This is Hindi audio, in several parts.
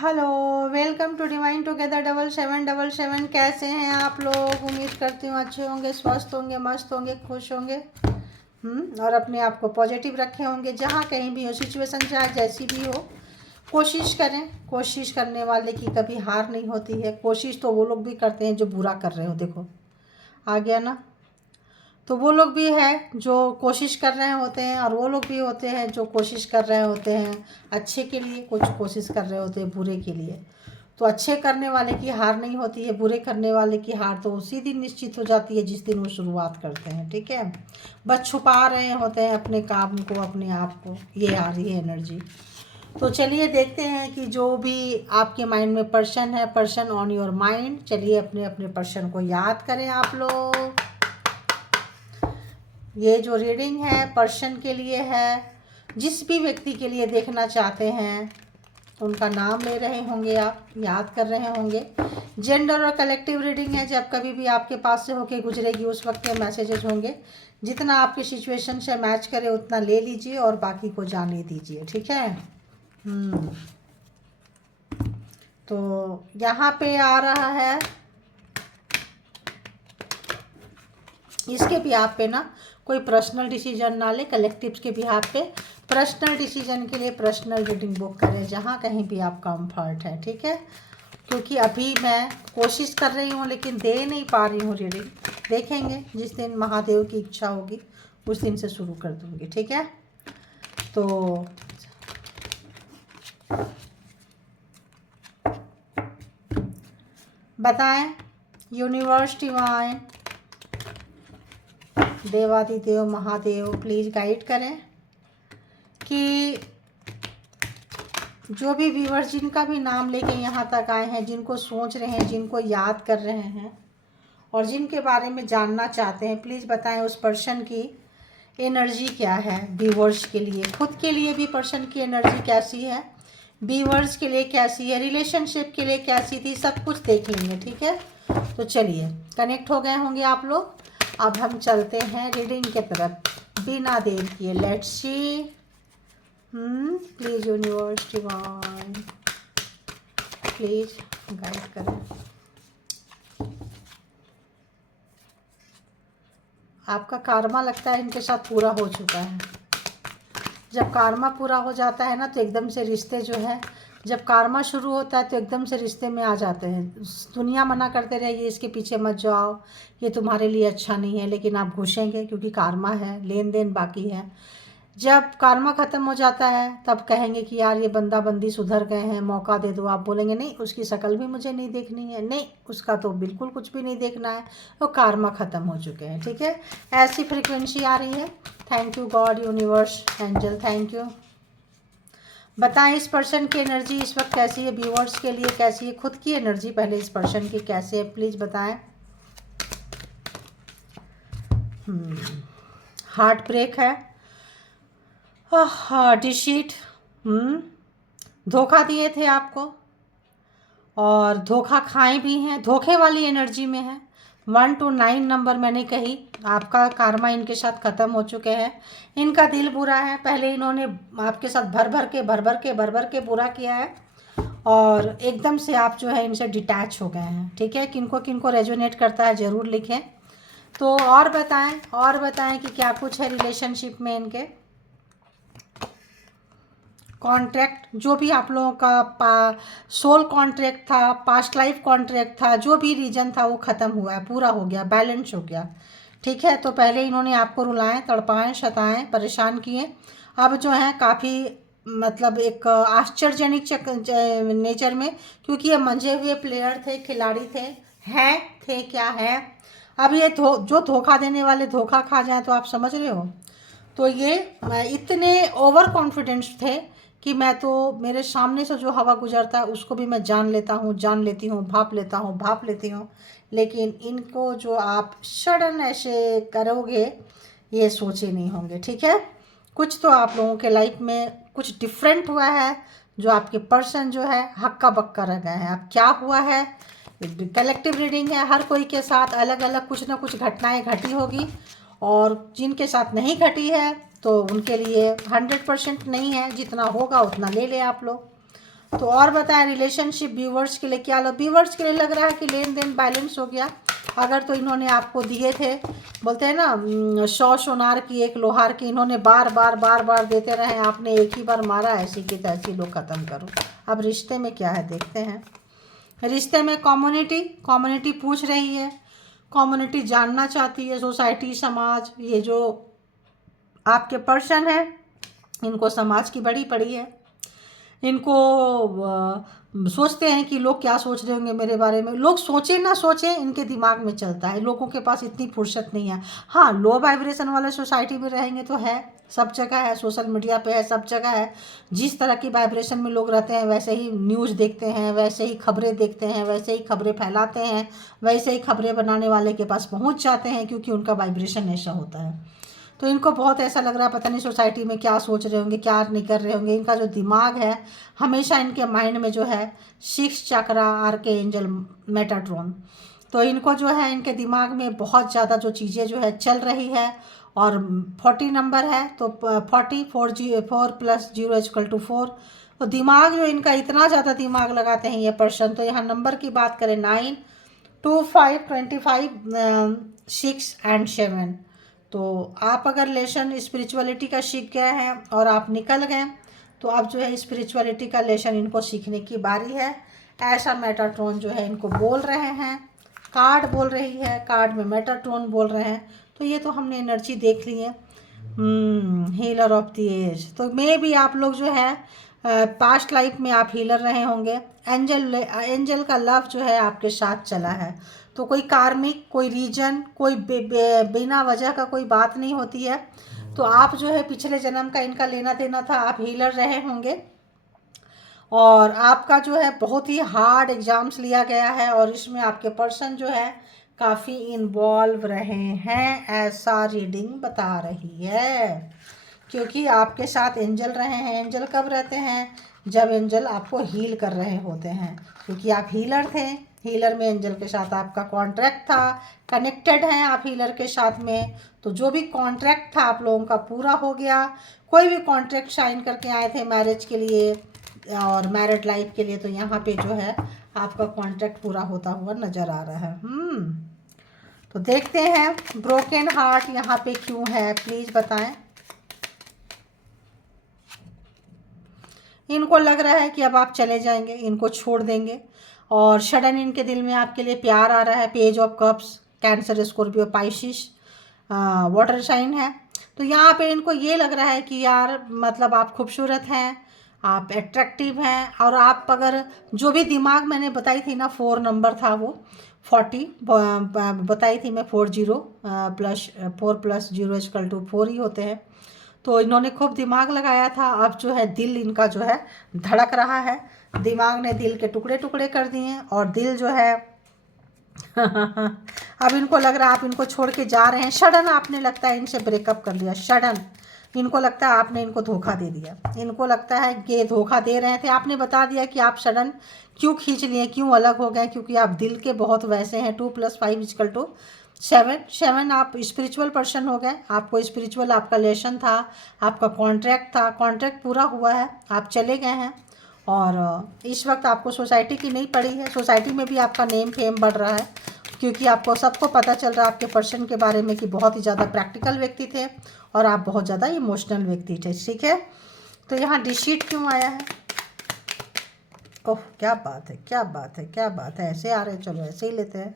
Hello, welcome to divine together 7777। कैसे हैं आप लोग? उम्मीद करती हूँ अच्छे होंगे, स्वस्थ होंगे, मस्त होंगे, खुश होंगे। और अपने आप को पॉजिटिव रखे होंगे। जहाँ कहीं भी हो, सिचुएशन चाहे जैसी भी हो, कोशिश करें। कोशिश करने वाले की कभी हार नहीं होती है। कोशिश तो वो लोग भी करते हैं जो बुरा कर रहे हो। देखो आ गया ना। तो वो लोग भी है जो कोशिश कर रहे होते हैं, और वो लोग भी होते हैं जो कोशिश कर रहे होते हैं अच्छे के लिए, कुछ कोशिश कर रहे होते हैं बुरे के लिए। तो अच्छे करने वाले की हार नहीं होती है, बुरे करने वाले की हार तो उसी दिन निश्चित हो जाती है जिस दिन वो शुरुआत करते हैं। ठीक है, बस छुपा रहे होते हैं अपने काम को, अपने आप को। ये आ रही है एनर्जी। तो चलिए देखते हैं कि जो भी आपके माइंड में पर्सन है, पर्सन ऑन योर माइंड, चलिए अपने अपने पर्सन को याद करें आप लोग। ये जो रीडिंग है पर्सन के लिए है। जिस भी व्यक्ति के लिए देखना चाहते हैं उनका नाम ले रहे होंगे, आप याद कर रहे होंगे। जेंडर और कलेक्टिव रीडिंग है। जब कभी भी आपके पास से होके गुजरेगी उस वक्त के मैसेजेस होंगे। जितना आपके सिचुएशन से मैच करे उतना ले लीजिए और बाकी को जाने दीजिए। ठीक है। तो यहाँ पे आ रहा है, इसके भी आप पे ना कोई पर्सनल डिसीजन ना ले, कलेक्टिव के भी आप पे पर्सनल डिसीजन के लिए पर्सनल रीडिंग बुक करें जहाँ कहीं भी आप कंफर्ट है। ठीक है, क्योंकि अभी मैं कोशिश कर रही हूँ लेकिन दे नहीं पा रही हूँ रीडिंग। देखेंगे जिस दिन महादेव की इच्छा होगी उस दिन से शुरू कर दूँगी। ठीक है, तो बताएं universe, divine, Devadidev, Mahadev please guide करें कि जो भी व्यूअर्स जिनका भी नाम लेके यहाँ तक आए हैं, जिनको सोच रहे हैं, जिनको याद कर रहे हैं और जिनके बारे में जानना चाहते हैं, प्लीज़ बताएं उस पर्सन की एनर्जी क्या है व्यूअर्स के लिए। खुद के लिए भी पर्सन की एनर्जी कैसी है, व्यूअर्स के लिए कैसी है, रिलेशनशिप के लिए कैसी थी, सब कुछ देख लेंगे। ठीक है, तो चलिए कनेक्ट हो गए होंगे आप लोग। अब हम चलते हैं रीडिंग के तरफ बिना देर किए। Let's see. Please universe, divine please guide करें। आपका कारमा लगता है इनके साथ पूरा हो चुका है। जब कारमा पूरा हो जाता है ना तो एकदम से रिश्ते जो है, जब कारमा शुरू होता है तो एकदम से रिश्ते में आ जाते हैं। दुनिया मना करते रहेगी इसके पीछे मत जाओ, ये तुम्हारे लिए अच्छा नहीं है, लेकिन आप घुसेंगे क्योंकि कारमा है, लेन देन बाकी है। जब कारमा ख़त्म हो जाता है तब कहेंगे कि यार ये बंदा बंदी सुधर गए हैं, मौका दे दो। आप बोलेंगे नहीं उसकी शक्ल भी मुझे नहीं देखनी है, नहीं उसका तो बिल्कुल कुछ भी नहीं देखना है, वो कारमा ख़त्म हो चुके हैं। ठीक है, ऐसी फ्रीक्वेंसी आ रही है। Thank you God, universe, angel, thank you. बताएं इस पर्सन की एनर्जी इस वक्त कैसी है, व्यूअर्स के लिए कैसी है, खुद की एनर्जी पहले इस पर्सन की कैसे है प्लीज़ बताएं। हार्ट ब्रेक है, डिशीट, धोखा दिए थे आपको और धोखा खाए भी हैं, धोखे वाली एनर्जी में है। 1 to 9 नंबर मैंने कही, आपका कारमा इनके साथ ख़त्म हो चुके हैं। इनका दिल बुरा है, पहले इन्होंने आपके साथ भर भर के बुरा किया है और एकदम से आप जो है इनसे डिटैच हो गए हैं। ठीक है, किनको किनको रेजोनेट करता है ज़रूर लिखें। तो और बताएं कि क्या कुछ है रिलेशनशिप में इनके। कॉन्ट्रैक्ट जो भी आप लोगों का सोल कॉन्ट्रैक्ट था, पास्ट लाइफ कॉन्ट्रैक्ट था, जो भी रीजन था वो ख़त्म हुआ है, पूरा हो गया, बैलेंस हो गया। ठीक है, तो पहले इन्होंने आपको रुलाएं, तड़पाएं, सताएं, परेशान किए। अब जो है काफ़ी मतलब एक आश्चर्यजनक नेचर में, क्योंकि ये मंजे हुए प्लेयर थे, खिलाड़ी थे, हैं थे क्या है। अब ये जो धोखा देने वाले धोखा खा जाएं तो आप समझ रहे हो। तो ये इतने ओवर कॉन्फिडेंस थे कि मैं तो मेरे सामने से जो हवा गुजरता है उसको भी मैं जान लेती हूँ, भाप लेती हूँ। लेकिन इनको जो आप सडन ऐसे करोगे ये सोचे नहीं होंगे। ठीक है, कुछ तो आप लोगों के लाइफ में कुछ डिफरेंट हुआ है, जो आपके पर्सन जो है हक्का बक्का रह गए हैं। अब क्या हुआ है, कलेक्टिव रीडिंग है, हर कोई के साथ अलग अलग कुछ ना कुछ घटनाएं घटी होगी और जिनके साथ नहीं घटी है तो उनके लिए 100% नहीं है, जितना होगा उतना ले ले आप लोग। तो और बताएं रिलेशनशिप व्यूवर्स के लिए क्या व्यूवर्स के लिए लग रहा है कि लेन देन बैलेंस हो गया। अगर तो इन्होंने आपको दिए थे, बोलते हैं ना 100 सोनार की 1 लोहार की, इन्होंने बार बार देते रहे, आपने एक ही बार मारा, ऐसी की तैसी लो ख़त्म करो। अब रिश्ते में क्या है देखते हैं। रिश्ते में कम्युनिटी पूछ रही है, कम्युनिटी जानना चाहती है, सोसाइटी समाज, ये जो आपके पर्सन है इनको समाज की बड़ी पड़ी है। इनको सोचते हैं कि लोग क्या सोच रहे होंगे मेरे बारे में। लोग सोचे ना सोचे, इनके दिमाग में चलता है। लोगों के पास इतनी फुर्सत नहीं है। हाँ, लो वाइब्रेशन वाले सोसाइटी में रहेंगे तो है, सब जगह है, सोशल मीडिया पे है, सब जगह है। जिस तरह की वाइब्रेशन में लोग रहते हैं वैसे ही न्यूज़ देखते हैं, वैसे ही खबरें देखते हैं, वैसे ही खबरें फैलाते हैं, वैसे ही खबरें बनाने वाले के पास पहुंच जाते हैं, क्योंकि उनका वाइब्रेशन ऐसा होता है। तो इनको बहुत ऐसा लग रहा है पता नहीं सोसाइटी में क्या सोच रहे होंगे, क्या नहीं कर रहे होंगे। इनका जो दिमाग है हमेशा इनके माइंड में जो है 6 चक्रा आर्के एंजल मेटाट्रॉन, तो इनको जो है इनके दिमाग में बहुत ज़्यादा जो चीज़ें जो है चल रही है। और 40 नंबर है तो 4 + 0 = 4। तो दिमाग जो इनका इतना ज़्यादा दिमाग लगाते हैं ये पर्सन। तो यहाँ नंबर की बात करें 9, 2, 5, 25, 6 एंड 7। तो आप अगर लेसन स्पिरिचुअलिटी का सीख गए हैं और आप निकल गए, तो अब जो है स्पिरिचुअलिटी का लेसन इनको सीखने की बारी है। ऐसा मेटाट्रॉन जो है इनको बोल रहे हैं, कार्ड बोल रही है, कार्ड में मेटाट्रॉन बोल रहे हैं। तो ये तो हमने एनर्जी देख ली है। हीलर ऑफ द एज, तो मे भी आप लोग जो है पास्ट लाइफ में आप हीलर रहे होंगे। एंजल का लव जो है आपके साथ चला है। तो कोई कार्मिक, कोई रीजन, कोई बिना वजह का कोई बात नहीं होती है। तो आप जो है पिछले जन्म का इनका लेना देना था, आप हीलर रहे होंगे। और आपका जो है बहुत ही हार्ड एग्जाम्स लिया गया है, और इसमें आपके पर्सन जो है काफ़ी इन्वॉल्व रहे हैं, ऐसा रीडिंग बता रही है। क्योंकि आपके साथ एंजल रहे हैं। एंजल कब रहते हैं? जब एंजल आपको हील कर रहे होते हैं, क्योंकि आप हीलर थे। हीलर में एंजल के साथ आपका कॉन्ट्रैक्ट था, कनेक्टेड हैं आप हीलर के साथ में। तो जो भी कॉन्ट्रैक्ट था आप लोगों का पूरा हो गया। कोई भी कॉन्ट्रैक्ट साइन करके आए थे मैरिज के लिए और मैरिड लाइफ के लिए, तो यहाँ पे जो है आपका कॉन्ट्रैक्ट पूरा होता हुआ नज़र आ रहा है। तो देखते हैं ब्रोकन हार्ट यहाँ पे क्यों है, प्लीज़ बताएं। इनको लग रहा है कि अब आप चले जाएंगे, इनको छोड़ देंगे, और सडन इनके दिल में आपके लिए प्यार आ रहा है। Page of cups, cancer, Scorpio, Pisces, water sign है। तो यहाँ पे इनको ये लग रहा है कि यार मतलब आप खूबसूरत हैं, आप अट्रैक्टिव हैं, और आप अगर जो भी दिमाग मैंने बताई थी ना 4 नंबर था वो 40 बताई थी मैं, 40 + 4 + 0 = 4 ही होते हैं। तो इन्होंने खूब दिमाग लगाया था। अब जो है दिल इनका जो है धड़क रहा है, दिमाग ने दिल के टुकड़े टुकड़े कर दिए, और दिल जो है अब इनको लग रहा है आप इनको छोड़ के जा रहे हैं। सडन आपने लगता है इनसे ब्रेकअप कर लिया, सडन इनको लगता है आपने इनको धोखा दे दिया। इनको लगता है कि धोखा दे रहे थे, आपने बता दिया कि आप सडन क्यों खींच लिए, क्यों अलग हो गए, क्योंकि आप दिल के बहुत वैसे हैं। 2 + 5 = 7। आप स्पिरिचुअल पर्सन हो गए, आपको स्पिरिचुअल आपका लेसन था, आपका कॉन्ट्रैक्ट था, कॉन्ट्रैक्ट पूरा हुआ है, आप चले गए हैं। और इस वक्त आपको सोसाइटी की नहीं पड़ी है। सोसाइटी में भी आपका नेम फेम बढ़ रहा है, क्योंकि आपको सबको पता चल रहा है आपके पर्सन के बारे में कि बहुत ही ज़्यादा प्रैक्टिकल व्यक्ति थे और आप बहुत ज़्यादा इमोशनल व्यक्ति थे। ठीक है, तो यहाँ डिसीट क्यों आया है? ओह, क्या बात है, क्या बात है, क्या बात है। ऐसे आ रहे हैं, चलो ऐसे ही लेते हैं।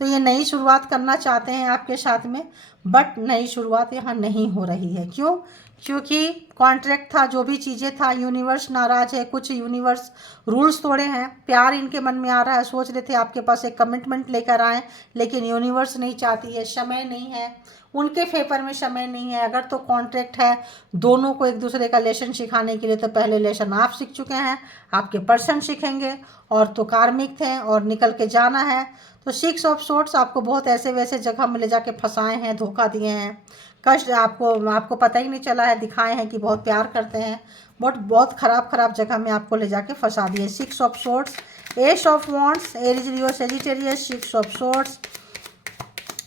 तो ये नई शुरुआत करना चाहते हैं आपके साथ में, बट नई शुरुआत यहाँ नहीं हो रही है। क्यों? क्योंकि कॉन्ट्रैक्ट था, जो भी चीज़ें था, यूनिवर्स नाराज़ है, कुछ यूनिवर्स रूल्स तोड़े हैं। प्यार इनके मन में आ रहा है, सोच रहे थे आपके पास एक कमिटमेंट लेकर आएँ, लेकिन यूनिवर्स नहीं चाहती है, समय नहीं है, उनके फेवर में समय नहीं है। अगर तो कॉन्ट्रैक्ट है दोनों को एक दूसरे का लेसन सिखाने के लिए, तो पहले लेसन आप सीख चुके हैं, आपके पर्सन सीखेंगे, और तो कार्मिक थे और निकल के जाना है। तो 6 ऑफ सोर्ड्स आपको बहुत ऐसे वैसे जगह में ले जाके फंसाए हैं, धोखा दिए हैं, कष्ट आपको पता ही नहीं चला है, दिखाए हैं कि बहुत प्यार करते हैं, बट बहुत ख़राब जगह में आपको ले जाके फंसा दिए। 6 of swords, S of wands, Aries, Leo, Sagittarius, 6 of swords,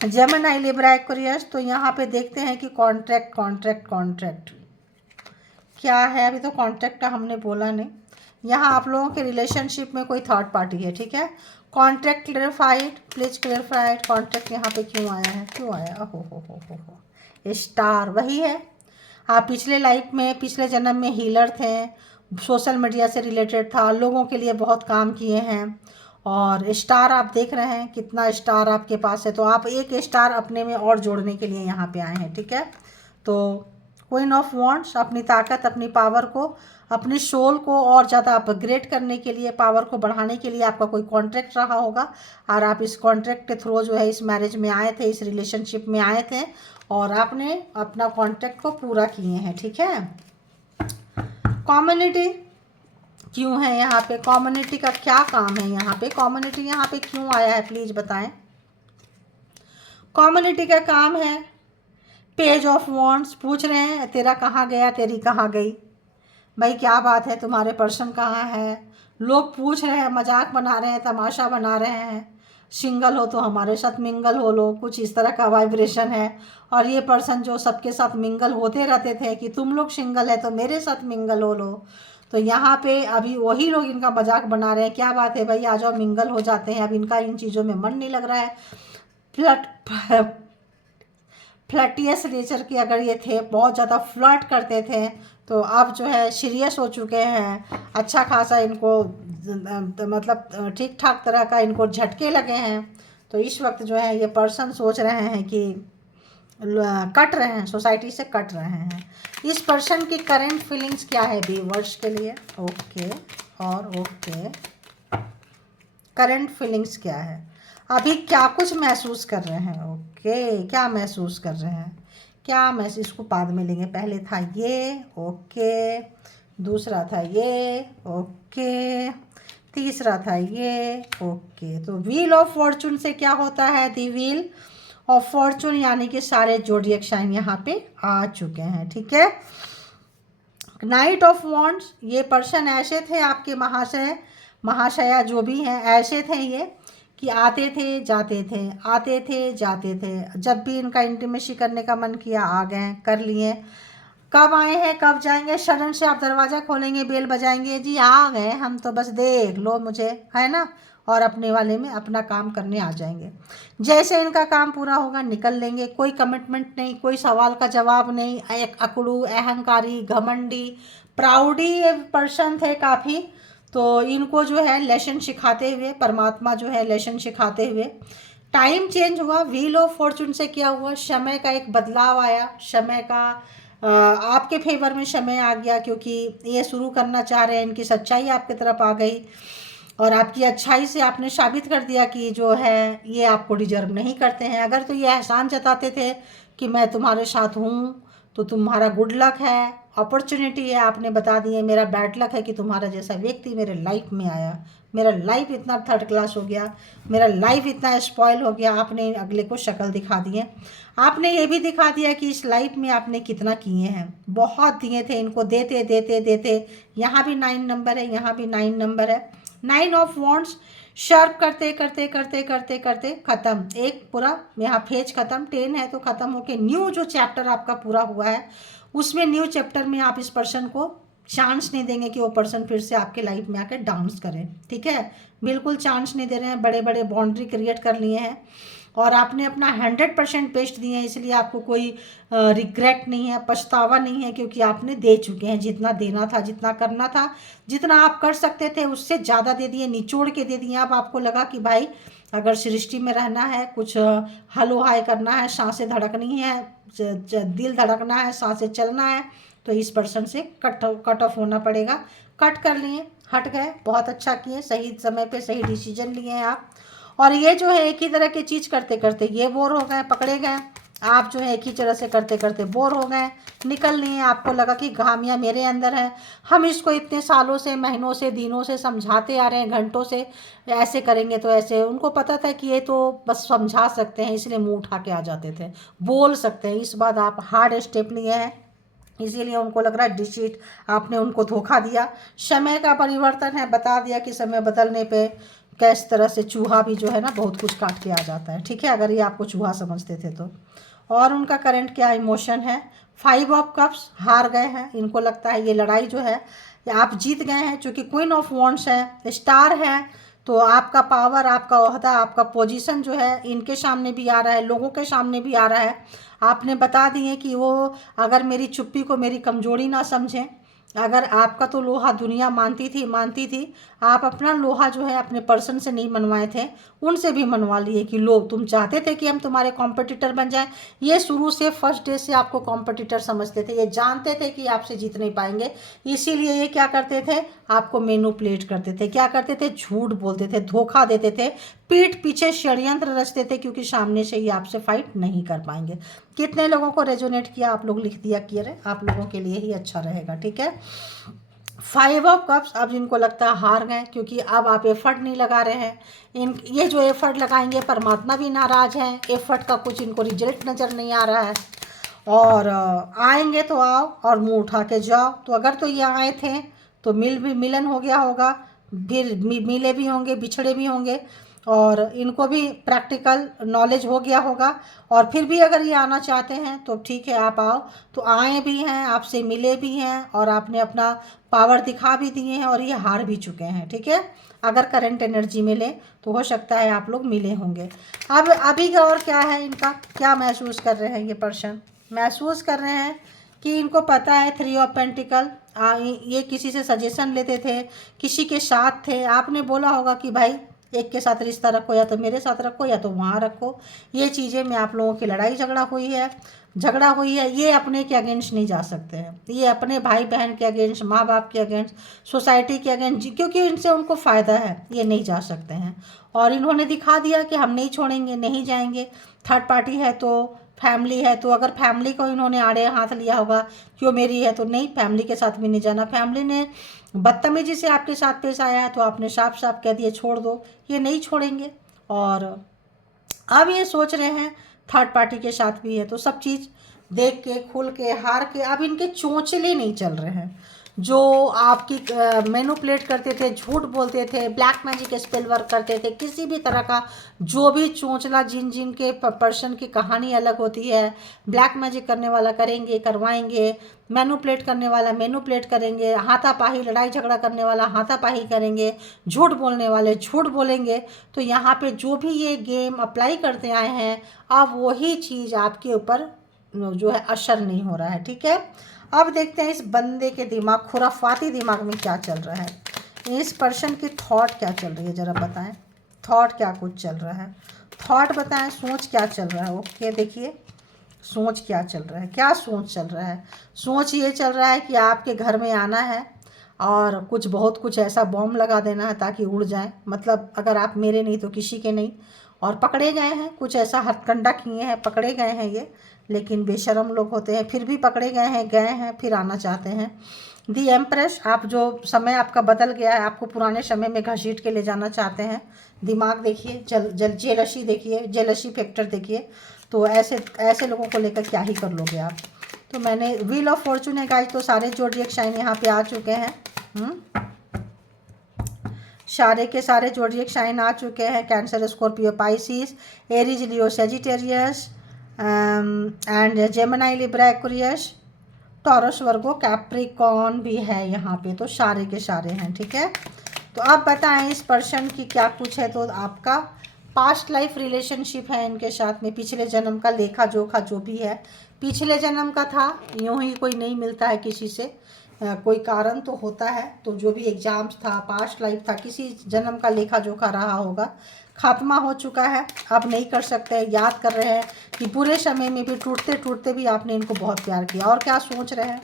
Gemini, Libra, Aquarius. तो यहाँ पे देखते हैं कि कॉन्ट्रैक्ट क्या है। अभी तो कॉन्ट्रैक्ट का हमने बोला नहीं, यहाँ आप लोगों के रिलेशनशिप में कोई थर्ड पार्टी है, ठीक है। Contract clearified, please clearified. Contract यहाँ पे क्यों आया है, क्यों आया, हो स्टार वही है। आप पिछले लाइफ में, पिछले जन्म में हीलर थे, सोशल मीडिया से रिलेटेड था, लोगों के लिए बहुत काम किए हैं, और स्टार आप देख रहे हैं कितना स्टार आपके पास है। तो आप एक स्टार अपने में और जोड़ने के लिए यहाँ पे आए हैं, ठीक है। तो क्वीन ऑफ वॉन्ड्स अपनी ताकत, अपनी पावर को, अपनी सोल को और ज़्यादा अपग्रेड करने के लिए, पावर को बढ़ाने के लिए आपका कोई कॉन्ट्रैक्ट रहा होगा, और आप इस कॉन्ट्रैक्ट के थ्रू जो है इस मैरिज में आए थे, इस रिलेशनशिप में आए थे, और आपने अपना कॉन्ट्रैक्ट को पूरा किए हैं, ठीक है। कम्युनिटी क्यों है यहाँ पे, कम्युनिटी का क्या काम है यहाँ पे, कम्युनिटी यहाँ पे क्यों आया है, प्लीज़ बताएं। कम्युनिटी का काम है पेज ऑफ वॉन्ड्स, पूछ रहे हैं तेरा कहाँ गया, तेरी कहाँ गई, भाई क्या बात है, तुम्हारे पर्सन कहाँ है। लोग पूछ रहे हैं, मजाक बना रहे हैं, तमाशा बना रहे हैं, सिंगल हो तो हमारे साथ मिंगल हो लो, कुछ इस तरह का वाइब्रेशन है। और ये पर्सन जो सबके साथ मिंगल होते रहते थे कि तुम लोग सिंगल है तो मेरे साथ मिंगल हो लो, तो यहाँ पे अभी वही लोग इनका मजाक बना रहे हैं, क्या बात है भाई, आ जाओ मिंगल हो जाते हैं। अब इनका इन चीज़ों में मन नहीं लग रहा है। फ्लर्टियस नेचर के अगर ये थे, बहुत ज़्यादा फ्लर्ट करते थे, तो अब जो है सीरियस हो चुके हैं, अच्छा खासा इनको मतलब ठीक ठाक तरह का इनको झटके लगे हैं। तो इस वक्त जो है ये पर्सन सोच रहे हैं कि कट रहे हैं, सोसाइटी से कट रहे हैं। इस पर्सन की करंट फीलिंग्स क्या है व्यूअर्स के लिए, ओके और ओके, करंट फीलिंग्स क्या है, अभी क्या कुछ महसूस कर रहे हैं, ओके क्या महसूस कर रहे हैं, क्या महसूस, इसको बाद में लेंगे, पहले था ये, ओके, दूसरा था ये, ओके, तीसरा था ये, ओके। तो व्हील ऑफ फॉर्चून से क्या होता है, दी व्हील ऑफ फॉर्चून, यानी कि सारे जोडिएक साइन यहाँ पे आ चुके हैं, ठीक है। नाइट ऑफ वॉन्ड्स, ये पर्सन ऐसे थे आपके महाशय, महाशया जो भी हैं, ऐसे थे ये कि आते थे जाते थे, आते थे जाते थे, जब भी इनका इंटीमेसी करने का मन किया आ गए, कर लिए। कब आए हैं कब जाएंगे, सडन से आप दरवाज़ा खोलेंगे, बेल बजाएंगे, जी आ गए हम तो बस देख लो मुझे, है ना, और अपने वाले में अपना काम करने आ जाएंगे। जैसे इनका काम पूरा होगा निकल लेंगे, कोई कमिटमेंट नहीं, कोई सवाल का जवाब नहीं, एक अकड़ू, अहंकारी, घमंडी, प्राउडी पर्सन थे काफ़ी। तो इनको जो है लेसन सिखाते हुए, परमात्मा जो है लेसन सिखाते हुए, टाइम चेंज हुआ। व्हील ऑफ फॉर्चून से क्या हुआ, समय का एक बदलाव आया, समय का आपके फेवर में समय आ गया, क्योंकि ये शुरू करना चाह रहे हैं, इनकी सच्चाई आपकी तरफ आ गई, और आपकी अच्छाई से आपने साबित कर दिया कि जो है ये आपको डिजर्व नहीं करते हैं। अगर तो ये एहसान जताते थे कि मैं तुम्हारे साथ हूँ, तो तुम्हारा गुड लक है, अपॉर्चुनिटी है, आपने बता दिए मेरा बैड लक है कि तुम्हारा जैसा व्यक्ति मेरे लाइफ में आया, मेरा लाइफ इतना थर्ड क्लास हो गया, मेरा लाइफ इतना स्पॉइल हो गया। आपने अगले को शक्ल दिखा दिए, आपने ये भी दिखा दिया कि इस लाइफ में आपने कितना किए हैं, बहुत दिए थे इनको, देते देते देते, यहाँ भी 9 नंबर है, यहाँ भी 9 नंबर है। 9 ऑफ वॉन्ड्स, शार्प करते करते करते करते करते ख़त्म, एक पूरा यहाँ फेज ख़त्म, 10 है तो ख़त्म होके न्यू जो चैप्टर आपका पूरा हुआ है, उसमें न्यू चैप्टर में आप इस पर्सन को चांस नहीं देंगे कि वो पर्सन फिर से आपके लाइफ में आकर डांस करे, ठीक है, बिल्कुल चांस नहीं दे रहे हैं। बड़े बड़े बाउंड्री क्रिएट कर लिए हैं, और आपने अपना 100% बेस्ट दिए हैं, इसलिए आपको कोई रिग्रेट नहीं है, पछतावा नहीं है, क्योंकि आपने दे चुके हैं जितना देना था, जितना करना था, जितना आप कर सकते थे उससे ज़्यादा दे दिए, निचोड़ के दे दिए। अब आपको लगा कि भाई अगर सृष्टि में रहना है, कुछ हलो हाय करना है, सांसें धड़कनी है, दिल धड़कना है, सांसें चलना है, तो इस पर्सन से कट ऑफ होना पड़ेगा। कट कर लिए, हट गए, बहुत अच्छा किए, सही समय पे सही डिसीजन लिए हैं आप। और ये जो है एक ही तरह की चीज़ करते करते ये बोर हो गए, पकड़े गए, आप जो है एक ही तरह से करते करते बोर हो गए, निकल लिए। आपको लगा कि खामियां मेरे अंदर है, हम इसको इतने सालों से, महीनों से, दिनों से समझाते आ रहे हैं, घंटों से, ऐसे करेंगे तो ऐसे। उनको पता था कि ये तो बस समझा सकते हैं, इसलिए मुंह उठा के आ जाते थे, बोल सकते हैं। इस बात आप हार्ड स्टेप लिए हैं, इसीलिए उनको लग रहा है डिसीट, आपने उनको धोखा दिया। समय का परिवर्तन है, बता दिया कि समय बदलने पे किस तरह से चूहा भी जो है ना बहुत कुछ काट के आ जाता है, ठीक है, अगर ये आपको चूहा समझते थे तो। और उनका करंट क्या इमोशन है, 5 ऑफ कप्स, हार गए हैं, इनको लगता है ये लड़ाई जो है या आप जीत गए हैं, चूँकि क्वीन ऑफ वॉन्ड्स है, स्टार है, तो आपका पावर, आपका ओहदा, आपका पोजीशन जो है इनके सामने भी आ रहा है, लोगों के सामने भी आ रहा है। आपने बता दिए कि वो अगर मेरी चुप्पी को मेरी कमजोरी ना समझें, अगर आपका तो लोहा दुनिया मानती थी, आप अपना लोहा जो है अपने पर्सन से नहीं मनवाए थे, उनसे भी मनवा लिए कि लो तुम चाहते थे कि हम तुम्हारे कॉम्पिटिटर बन जाएं। ये शुरू से फर्स्ट डे से आपको कॉम्पिटिटर समझते थे, ये जानते थे कि आपसे जीत नहीं पाएंगे, इसीलिए ये क्या करते थे, आपको मैनिपुलेट करते थे, क्या करते थे, झूठ बोलते थे, धोखा देते थे, पीठ पीछे षड्यंत्र रचते थे, क्योंकि सामने से ही आपसे फाइट नहीं कर पाएंगे। कितने लोगों को रेजोनेट किया, आप लोग लिख दिया कि अरे आप लोगों के लिए ही अच्छा रहेगा। ठीक है, 5 ऑफ कप्स, अब जिनको लगता है हार गए, क्योंकि अब आप एफर्ट नहीं लगा रहे हैं, इन ये जो एफर्ट लगाएंगे परमात्मा भी नाराज हैं, एफर्ट का कुछ इनको रिजल्ट नज़र नहीं आ रहा है, और आएंगे तो आओ और मुंह उठा के जाओ। तो अगर तो ये आए थे तो मिलन हो गया होगा, फिर मिले भी होंगे, बिछड़े भी होंगे, और इनको भी प्रैक्टिकल नॉलेज हो गया होगा, और फिर भी अगर ये आना चाहते हैं तो ठीक है आप आओ। तो आए भी हैं, आपसे मिले भी हैं, और आपने अपना पावर दिखा भी दिए हैं, और ये हार भी चुके हैं। ठीक है, अगर करंट एनर्जी मिले तो हो सकता है आप लोग मिले होंगे। अब अभी का और क्या है, इनका क्या महसूस कर रहे हैं ये पर्सन, महसूस कर रहे हैं कि इनको पता है 3 ऑफ पेंटिकल, ये किसी से सजेशन लेते थे, किसी के साथ थे, आपने बोला होगा कि भाई एक के साथ रिश्ता रखो, या तो मेरे साथ रखो या तो वहाँ रखो। ये चीज़ें में आप लोगों की लड़ाई झगड़ा हुई है। ये अपने के अगेंस्ट नहीं जा सकते हैं, ये अपने भाई बहन के अगेंस्ट, माँ बाप के अगेंस्ट, सोसाइटी के अगेंस्ट, क्योंकि इनसे उनको फ़ायदा है, ये नहीं जा सकते हैं। और इन्होंने दिखा दिया कि हम नहीं छोड़ेंगे, नहीं जाएंगे। थर्ड पार्टी है तो फैमिली है, तो अगर फैमिली को इन्होंने आड़े हाथ लिया होगा, क्यों मेरी है तो नहीं, फैमिली के साथ भी नहीं जाना, फैमिली ने बदतमीजी से आपके साथ पेश आया है तो आपने साफ साफ कह दिया छोड़ दो, ये नहीं छोड़ेंगे। और अब ये सोच रहे हैं थर्ड पार्टी के साथ भी है, तो सब चीज़ देख के खुल के हार के अब इनके चोंचले नहीं चल रहे हैं। जो आपकी मैनिपुलेट करते थे, झूठ बोलते थे, ब्लैक मैजिक स्पेल वर्क करते थे, किसी भी तरह का जो भी चोंचला, जिन के पर्सन की कहानी अलग होती है, ब्लैक मैजिक करने वाला करेंगे, करवाएंगे, मैनिपुलेट करने वाला मैनिपुलेट करेंगे, हाथापाही लड़ाई झगड़ा करने वाला हाथापाही करेंगे, झूठ बोलने वाले झूठ बोलेंगे। तो यहाँ पे जो भी ये गेम अप्लाई करते आए हैं, अब वही चीज़ आपके ऊपर जो है असर नहीं हो रहा है। ठीक है, अब देखते हैं इस बंदे के दिमाग, खुराफाती दिमाग में क्या चल रहा है, इस पर्सन की थॉट क्या चल रही है, ज़रा बताएं, थॉट क्या कुछ चल रहा है, थॉट बताएं, सोच क्या चल रहा है। ओके, देखिए सोच क्या चल रहा है, क्या सोच चल रहा है, सोच ये चल रहा है कि आपके घर में आना है और बहुत कुछ ऐसा बॉम्ब लगा देना है ताकि उड़ जाए, मतलब अगर आप मेरे नहीं तो किसी के नहीं। और पकड़े गए हैं, कुछ ऐसा हथकंडा किए हैं, पकड़े गए हैं ये, लेकिन बेशरम लोग होते हैं, फिर भी पकड़े गए हैं, फिर आना चाहते हैं। दी एम्प्रेस, आप जो समय आपका बदल गया है, आपको पुराने समय में घसीट के ले जाना चाहते हैं। दिमाग देखिए, जेलसी देखिए, जेलसी फैक्टर देखिए। तो ऐसे लोगों को लेकर क्या ही कर लोगे आप। तो मैंने व्हील ऑफ फॉर्चून है गाइस, तो सारे जोडिएक साइन यहाँ पे आ चुके हैं। सारे के सारे जोडिएक साइन आ चुके हैं, cancer, Scorpio, Pisces, Aries, Leo, Sagittarius and Gemini, Libra, Aquarius, taurus, Virgo, Capricorn भी है यहाँ पे, तो सारे के सारे हैं। ठीक है, तो अब बताएं इस पर्सन की क्या कुछ है। तो आपका पास्ट लाइफ रिलेशनशिप है इनके साथ में, पिछले जन्म का लेखा जोखा जो भी है पिछले जन्म का था, यूँ ही कोई नहीं मिलता है किसी से, कोई कारण तो होता है। तो जो भी एग्जाम्स था, पास्ट लाइफ था, किसी जन्म का लेखा जोखा रहा होगा, खात्मा हो चुका है, अब नहीं कर सकते। याद कर रहे हैं कि बुरे समय में भी टूटते टूटते भी आपने इनको बहुत प्यार किया। और क्या सोच रहे हैं,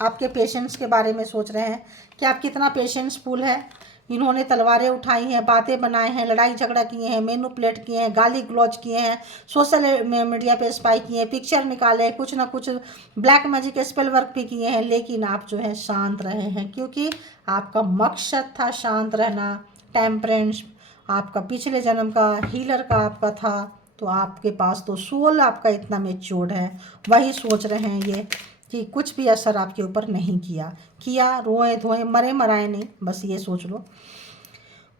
आपके पेशेंस के बारे में सोच रहे हैं कि आप कितना पेशेंसफुल है। इन्होंने तलवारें उठाई हैं, बातें बनाए हैं, लड़ाई झगड़ा किए हैं, मैनिपुलेट किए हैं, गाली गलौज किए हैं, सोशल मीडिया पे स्पाई किए हैं, पिक्चर निकाले, कुछ ना कुछ ब्लैक मैजिक स्पेल वर्क भी किए हैं, लेकिन आप जो है शांत रहे हैं, क्योंकि आपका मकसद था शांत रहना, टेम्परेंस, आपका पिछले जन्म का हीलर का आपका था। तो आपके पास तो सोल आपका इतना मेच्योर्ड है, वही सोच रहे हैं ये कि कुछ भी असर आपके ऊपर नहीं किया, रोए धोए मरे मराए नहीं, बस ये सोच लो।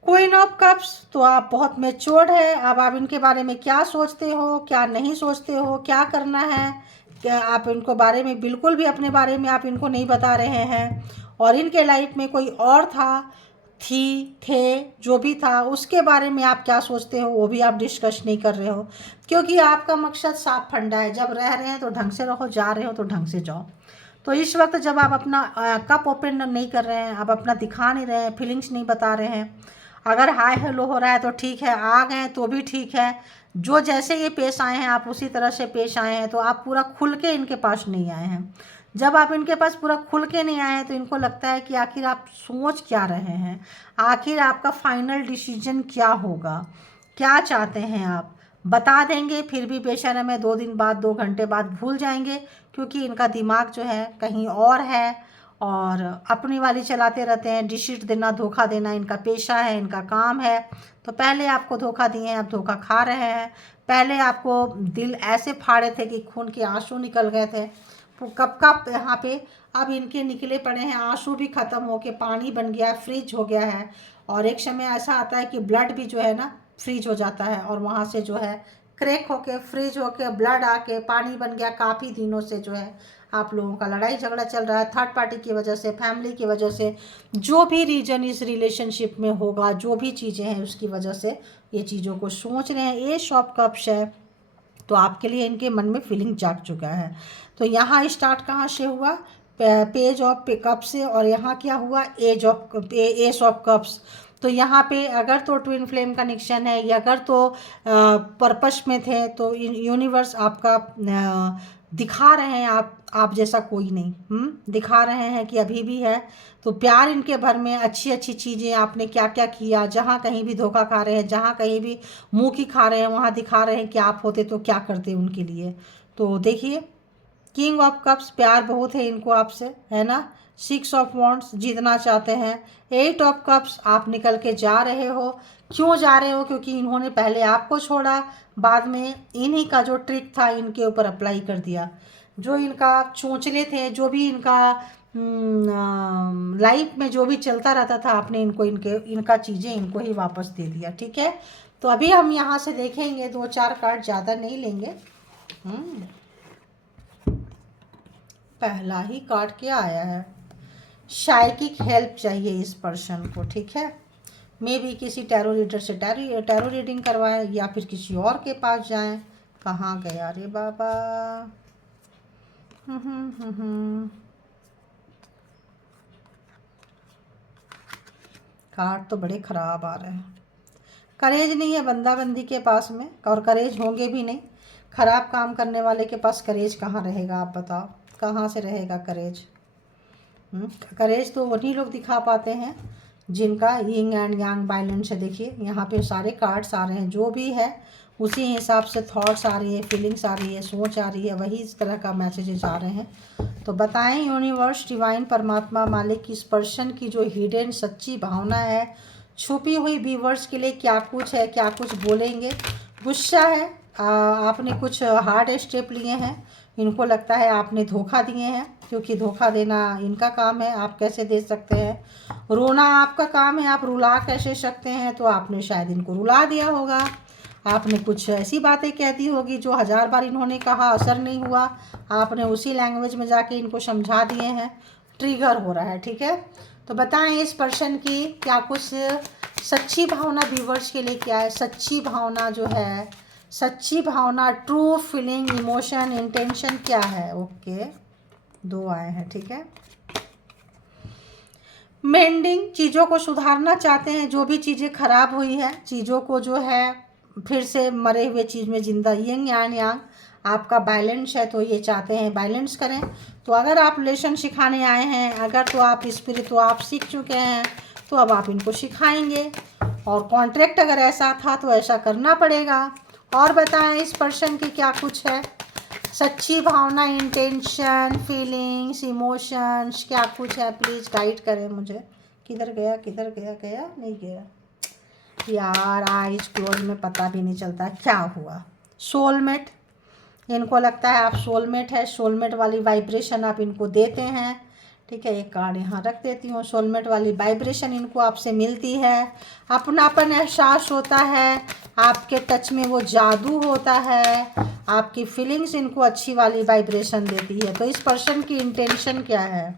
क्वीन ऑफ कप्स, तो आप बहुत मेच्योर्ड है। अब आप इनके बारे में क्या सोचते हो, क्या नहीं सोचते हो, क्या करना है, क्या आप इनको बारे में बिल्कुल भी अपने बारे में आप इनको नहीं बता रहे हैं। और इनके लाइफ में कोई और था, थी, थे, जो भी था, उसके बारे में आप क्या सोचते हो वो भी आप डिस्कस नहीं कर रहे हो, क्योंकि आपका मकसद साफ फंडा है। जब रह रहे हैं तो ढंग से रहो, जा रहे हो तो ढंग से जाओ। तो इस वक्त जब आप अपना कप ओपन नहीं कर रहे हैं, आप अपना दिखा नहीं रहे हैं, फीलिंग्स नहीं बता रहे हैं, अगर हाय हेलो हो रहा है तो ठीक है, आ गए तो भी ठीक है, जो जैसे ये पेश आए हैं आप उसी तरह से पेश आए हैं, तो आप पूरा खुल के इनके पास नहीं आए हैं। जब आप इनके पास पूरा खुल के नहीं आए हैं तो इनको लगता है कि आखिर आप सोच क्या रहे हैं, आखिर आपका फाइनल डिसीजन क्या होगा, क्या चाहते हैं आप। बता देंगे फिर भी बेशर्म है, 2 दिन बाद 2 घंटे बाद भूल जाएंगे, क्योंकि इनका दिमाग जो है कहीं और है और अपनी वाली चलाते रहते हैं। डिसीट देना, धोखा देना इनका पेशा है, इनका काम है। तो पहले आपको धोखा दिए हैं, अब धोखा खा रहे हैं। पहले आपको दिल ऐसे फाड़े थे कि खून के आंसू निकल गए थे, कब का यहाँ पे अब इनके निकले पड़े हैं, आंसू भी ख़त्म हो के पानी बन गया है, फ्रीज हो गया है। और एक समय ऐसा आता है कि ब्लड भी जो है ना फ्रीज हो जाता है, और वहाँ से जो है क्रैक होके फ्रीज होके ब्लड आके पानी बन गया। काफ़ी दिनों से जो है आप लोगों का लड़ाई झगड़ा चल रहा है, थर्ड पार्टी की वजह से, फैमिली की वजह से, जो भी रीजन इस रिलेशनशिप में होगा, जो भी चीज़ें हैं उसकी वजह से ये चीज़ों को सोच रहे हैं। एस ऑफ कप्स है, तो आपके लिए इनके मन में फीलिंग जाग चुका है। तो यहाँ स्टार्ट कहाँ से हुआ, पेज ऑफ कप से, और यहाँ क्या हुआ, एस ऑफ कप्स। तो यहाँ पे अगर तो ट्विन फ्लेम कनेक्शन है, या अगर तो पर्पस में थे, तो यूनिवर्स आपका दिखा रहे हैं आप जैसा कोई नहीं, दिखा रहे हैं कि अभी भी है। तो प्यार इनके भर में, अच्छी अच्छी चीज़ें आपने क्या क्या किया, जहाँ कहीं भी धोखा खा रहे हैं, जहाँ कहीं भी मुंह की खा रहे हैं, वहाँ दिखा रहे हैं कि आप होते तो क्या करते उनके लिए। तो देखिए, किंग ऑफ कप्स, प्यार बहुत है इनको आपसे, है ना। 6 ऑफ वॉन्ड्स, जीतना चाहते हैं। 8 ऑफ कप्स, आप निकल के जा रहे हो। क्यों जा रहे हो, क्योंकि इन्होंने पहले आपको छोड़ा, बाद में इन्हीं का जो ट्रिक था इनके ऊपर अप्लाई कर दिया। जो इनका चोंचले थे, जो भी इनका लाइफ में जो भी चलता रहता था, आपने इनका चीज़ें इनको ही वापस दे दिया। ठीक है, तो अभी हम यहाँ से देखेंगे 2-4 कार्ड, ज़्यादा नहीं लेंगे। पहला ही कार्ड क्या आया है, साइकिक हेल्प चाहिए इस पर्सन को। ठीक है, मे भी किसी टैरो रीडर से टैरो रीडिंग करवाएं, या फिर किसी और के पास जाएं। कहाँ गया रे बाबा। कार्ड तो बड़े ख़राब आ रहे हैं। करेज नहीं है बंदा बंदी के पास में, और करेज होंगे भी नहीं। ख़राब काम करने वाले के पास करेज कहाँ रहेगा, आप बताओ, कहाँ से रहेगा करेज। करेज तो वही लोग दिखा पाते हैं जिनका यिंग एंड यांग बैलेंस है। देखिए यहाँ पे सारे कार्ड्स आ रहे हैं, जो भी है उसी हिसाब से थॉट्स आ रही है, फीलिंग्स आ रही है, सोच आ रही है, वही इस तरह का मैसेजेस आ रहे हैं। तो बताएं यूनिवर्स, डिवाइन, परमात्मा, मालिक, इस पर्सन की जो हिडन सच्ची भावना है, छुपी हुई व्यूवर्स के लिए क्या कुछ है, क्या कुछ बोलेंगे। गुस्सा है, आपने कुछ हार्ड स्टेप लिए हैं, इनको लगता है आपने धोखा दिए हैं, क्योंकि धोखा देना इनका काम है, आप कैसे दे सकते हैं। रोना आपका काम है, आप रुला कैसे सकते हैं, तो आपने शायद इनको रुला दिया होगा। आपने कुछ ऐसी बातें कह दी होगी जो 1000 बार इन्होंने कहा, असर नहीं हुआ, आपने उसी लैंग्वेज में जाके इनको समझा दिए हैं, ट्रिगर हो रहा है। ठीक है, तो बताएं इस पर्सन की क्या कुछ सच्ची भावना व्यूवर्स के लिए क्या है। सच्ची भावना जो है, सच्ची भावना, ट्रू फीलिंग, इमोशन, इंटेंशन क्या है। ओके, 2 आए हैं। ठीक है, मेंडिंग, चीज़ों को सुधारना चाहते हैं, जो भी चीज़ें खराब हुई है, चीज़ों को जो है फिर से मरे हुए चीज़ में जिंदा, यिंग एंड यांग आपका बैलेंस है, तो ये चाहते हैं बैलेंस करें। तो अगर आप लेसन सिखाने आए हैं, अगर तो आप स्पिरिट तो आप सीख चुके हैं, तो अब आप इनको सिखाएंगे। और कॉन्ट्रैक्ट अगर ऐसा था तो ऐसा करना पड़ेगा। और बताएं इस पर्सन की क्या कुछ है, सच्ची भावना, इंटेंशन, फीलिंग्स, इमोशंस क्या कुछ है। प्लीज़ गाइड करें मुझे। किधर गया, किधर गया, गया नहीं गया यार, आइज क्लोज में पता भी नहीं चलता क्या हुआ। सोलमेट, इनको लगता है आप सोलमेट है, सोलमेट वाली वाइब्रेशन आप इनको देते हैं। ठीक है, एक कार्ड यहाँ रख देती हूँ। सोलमेट वाली वाइब्रेशन इनको आपसे मिलती है, अपनापन एहसास होता है, आपके टच में वो जादू होता है, आपकी फीलिंग्स इनको अच्छी वाली वाइब्रेशन देती है। तो इस पर्सन की इंटेंशन क्या है,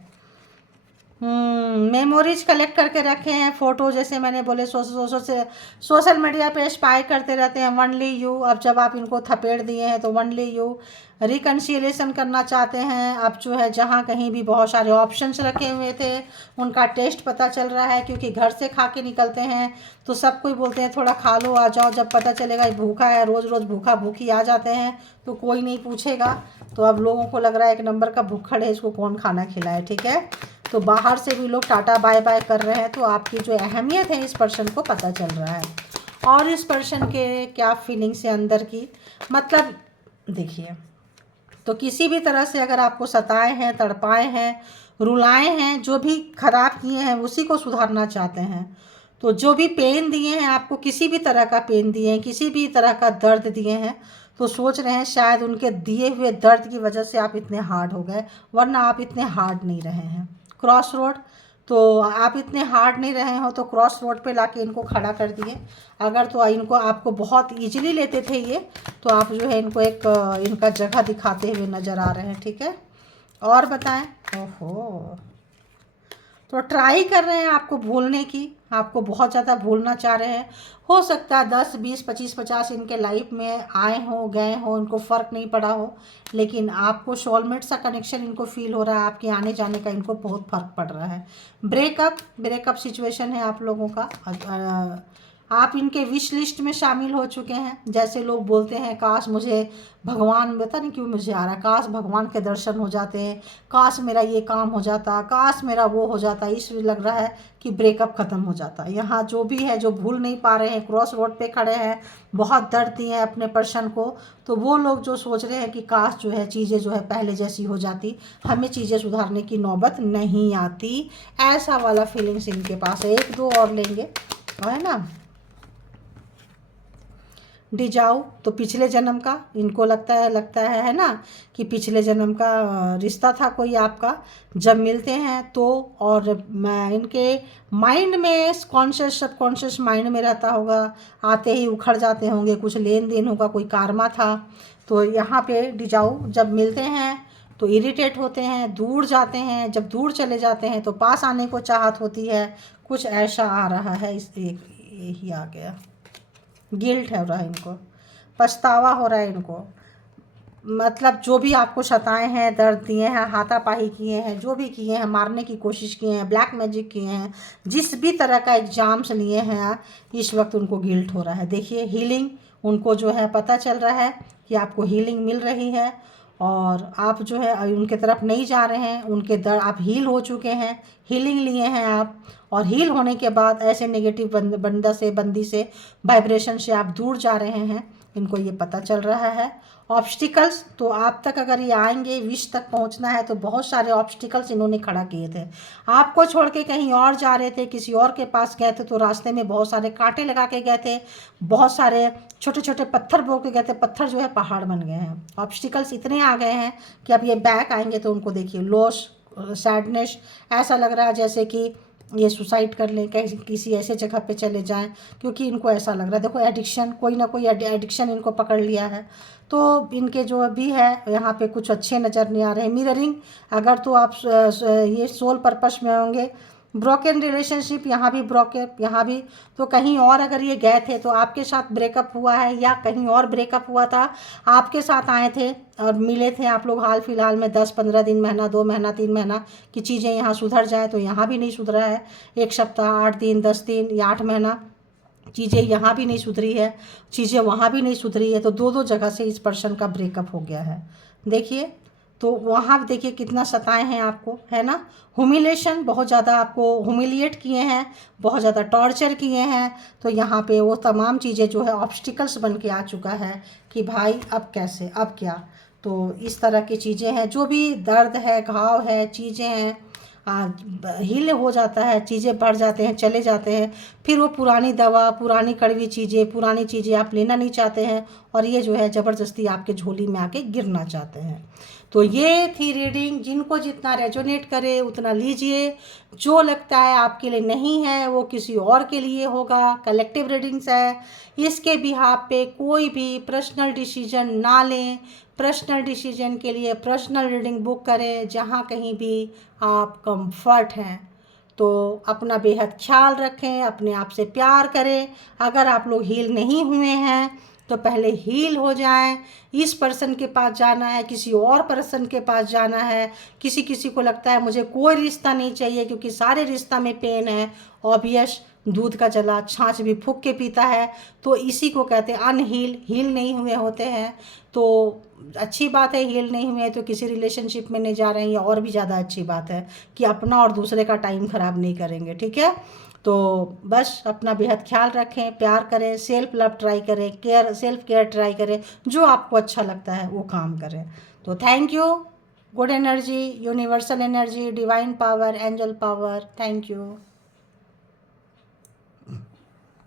मेमोरीज कलेक्ट करके रखे हैं, फ़ोटो जैसे मैंने बोले सोशल मीडिया पे स्पाई करते रहते हैं, वनली यू। अब जब आप इनको थपेड़ दिए हैं तो वनली यू रिकन्सिलेशन करना चाहते हैं। अब जो है जहाँ कहीं भी बहुत सारे ऑप्शंस रखे हुए थे उनका टेस्ट पता चल रहा है, क्योंकि घर से खा के निकलते हैं तो सब कोई बोलते हैं थोड़ा खा लो, आ जाओ। जब पता चलेगा ये भूखा है, रोज़ रोज़ भूखा भूखी आ जाते हैं तो कोई नहीं पूछेगा। तो अब लोगों को लग रहा है एक नंबर का भूखड़ है, इसको कौन खाना खिलाए, ठीक है। तो बाहर से भी लोग टाटा बाय बाय कर रहे हैं, तो आपकी जो अहमियत है इस पर्सन को पता चल रहा है। और इस पर्सन के क्या फीलिंग्स है अंदर की, मतलब देखिए, तो किसी भी तरह से अगर आपको सताए हैं, तड़पाए हैं, रुलाए हैं, जो भी खराब किए हैं उसी को सुधारना चाहते हैं। तो जो भी पेन दिए हैं आपको, किसी भी तरह का पेन दिए हैं, किसी भी तरह का दर्द दिए हैं, तो सोच रहे हैं शायद उनके दिए हुए दर्द की वजह से आप इतने हार्ड हो गए, वरना आप इतने हार्ड नहीं रहे हैं। क्रॉस रोड, तो आप इतने हार्ड नहीं रहे हो तो क्रॉस रोड पे लाके इनको खड़ा कर दिए। अगर तो इनको आपको बहुत इजीली लेते थे ये, तो आप जो है इनको एक इनका जगह दिखाते हुए नज़र आ रहे हैं, ठीक है। और बताएं। ओहो, तो ट्राई कर रहे हैं आपको भूलने की, आपको बहुत ज़्यादा भूलना चाह रहे हैं। हो सकता है 10 20 25 50 इनके लाइफ में आए हो गए हो, इनको फ़र्क नहीं पड़ा हो, लेकिन आपको सोलमेट सा कनेक्शन इनको फील हो रहा है, आपके आने जाने का इनको बहुत फ़र्क पड़ रहा है। ब्रेकअप सिचुएशन है आप लोगों का। आप इनके विश लिस्ट में शामिल हो चुके हैं। जैसे लोग बोलते हैं काश मुझे भगवान, पता नहीं क्यों मुझे आ रहा है, काश भगवान के दर्शन हो जाते हैं, काश मेरा ये काम हो जाता, काश मेरा वो हो जाता। इसलिए लग रहा है कि ब्रेकअप ख़त्म हो जाता। यहाँ जो भी है, जो भूल नहीं पा रहे हैं, क्रॉस रोड पे खड़े हैं, बहुत दर्द दिए हैं अपने पर्सन को, तो वो लोग जो सोच रहे हैं कि काश जो है चीज़ें जो है पहले जैसी हो जाती, हमें चीज़ें सुधारने की नौबत नहीं आती, ऐसा वाला फीलिंग्स इनके पास है। एक दो और लेंगे, है ना। डिजाऊ, तो पिछले जन्म का इनको लगता है ना, कि पिछले जन्म का रिश्ता था कोई आपका, जब मिलते हैं तो। और इनके माइंड में कॉन्शियस सबकॉन्शियस माइंड में रहता होगा, आते ही उखड़ जाते होंगे, कुछ लेन देन होगा, कोई कारमा था। तो यहाँ पे डिजाऊ जब मिलते हैं तो इरिटेट होते हैं, दूर जाते हैं, जब दूर चले जाते हैं तो पास आने को चाहत होती है। कुछ ऐसा आ रहा है, इस यही आ गया, गिल्ट हो रहा है इनको, पछतावा हो रहा है इनको। मतलब जो भी आपको सताए हैं, दर्द दिए हैं, हाथापाई किए हैं, जो भी किए हैं, मारने की कोशिश किए हैं, ब्लैक मैजिक किए हैं, जिस भी तरह का एग्जाम्स लिए हैं, इस वक्त उनको गिल्ट हो रहा है। देखिए हीलिंग उनको जो है पता चल रहा है कि आपको हीलिंग मिल रही है, और आप जो है उनके तरफ नहीं जा रहे हैं, उनके दर्द आप हील हो चुके हैं, हीलिंग लिए हैं आप। और हील होने के बाद ऐसे नेगेटिव बंदी से वाइब्रेशन से आप दूर जा रहे हैं, इनको ये पता चल रहा है। ऑब्स्टिकल्स, तो आप तक अगर ये आएंगे, विश तक पहुंचना है, तो बहुत सारे ऑब्स्टिकल्स इन्होंने खड़ा किए थे। आपको छोड़ के कहीं और जा रहे थे, किसी और के पास गए थे, तो रास्ते में बहुत सारे कांटे लगा के गए थे, बहुत सारे छोटे छोटे पत्थर बो के गए थे, पत्थर जो है पहाड़ बन गए हैं। ऑब्स्टिकल्स इतने आ गए हैं कि अब ये बैक आएंगे तो उनको देखिए लॉस, सैडनेस, ऐसा लग रहा है जैसे कि ये सुसाइड कर लें, कहीं किसी ऐसे जगह पे चले जाएं, क्योंकि इनको ऐसा लग रहा है। देखो एडिक्शन, कोई ना कोई एडिक्शन इनको पकड़ लिया है। तो इनके जो भी है यहाँ पे कुछ अच्छे नज़र नहीं आ रहे हैं। मिररिंग, अगर तो आप ये सोल पर्पस में होंगे। ब्रोकन रिलेशनशिप, यहाँ भी ब्रोकन, यहाँ भी। तो कहीं और अगर ये गए थे तो आपके साथ ब्रेकअप हुआ है, या कहीं और ब्रेकअप हुआ था, आपके साथ आए थे और मिले थे आप लोग हाल फिलहाल में 10-15 दिन, महीना, 2 महीना, 3 महीना, कि चीज़ें यहाँ सुधर जाए, तो यहाँ भी नहीं सुधरा है। 1 सप्ताह, 8 दिन, 10 दिन या 8 महीना, चीज़ें यहाँ भी नहीं सुधरी है, चीज़ें वहाँ भी नहीं सुधरी है। तो 2-2 जगह से इस पर्सन का ब्रेकअप हो गया है। देखिए, तो वहाँ देखिए कितना सताए हैं आपको, है ना। ह्यूमिलेशन, बहुत ज़्यादा आपको ह्यूमिलिएट किए हैं, बहुत ज़्यादा टॉर्चर किए हैं। तो यहाँ पे वो तमाम चीज़ें जो है ऑब्स्टिकल्स बन के आ चुका है कि भाई अब कैसे, अब क्या। तो इस तरह की चीज़ें हैं, जो भी दर्द है, घाव है, चीज़ें हैं, हील हो जाता है, चीज़ें बढ़ जाते हैं, चले जाते हैं, फिर वो पुरानी दवा, पुरानी कड़वी चीज़ें, पुरानी चीज़ें आप लेना नहीं चाहते हैं, और ये जो है ज़बरदस्ती आपके झोली में आके गिरना चाहते हैं। तो ये थी रीडिंग, जिनको जितना रेजोनेट करे उतना लीजिए, जो लगता है आपके लिए नहीं है वो किसी और के लिए होगा। कलेक्टिव रीडिंग्स है, इसके बिहाफ पे कोई भी पर्सनल डिसीजन ना लें। पर्सनल डिसीजन के लिए पर्सनल रीडिंग बुक करें, जहाँ कहीं भी आप कंफर्ट हैं। तो अपना बेहद ख्याल रखें, अपने आप से प्यार करें। अगर आप लोग हील नहीं हुए हैं तो पहले हील हो जाएं। इस पर्सन के पास जाना है, किसी और पर्सन के पास जाना है। किसी किसी को लगता है मुझे कोई रिश्ता नहीं चाहिए क्योंकि सारे रिश्ता में पेन है। ऑब्वियस, दूध का जला छाछ भी फूंक के पीता है, तो इसी को कहते हैं अनहील, हील नहीं हुए होते हैं। तो अच्छी बात है, हील नहीं हुए तो किसी रिलेशनशिप में नहीं जा रहे हैं, या और भी ज़्यादा अच्छी बात है कि अपना और दूसरे का टाइम ख़राब नहीं करेंगे। ठीक है, तो बस अपना बेहद ख्याल रखें, प्यार करें, सेल्फ लव ट्राई करें, सेल्फ केयर ट्राई करें, जो आपको अच्छा लगता है वो काम करें। तो thank you. Good energy, universal energy, divine power, angel power, thank you.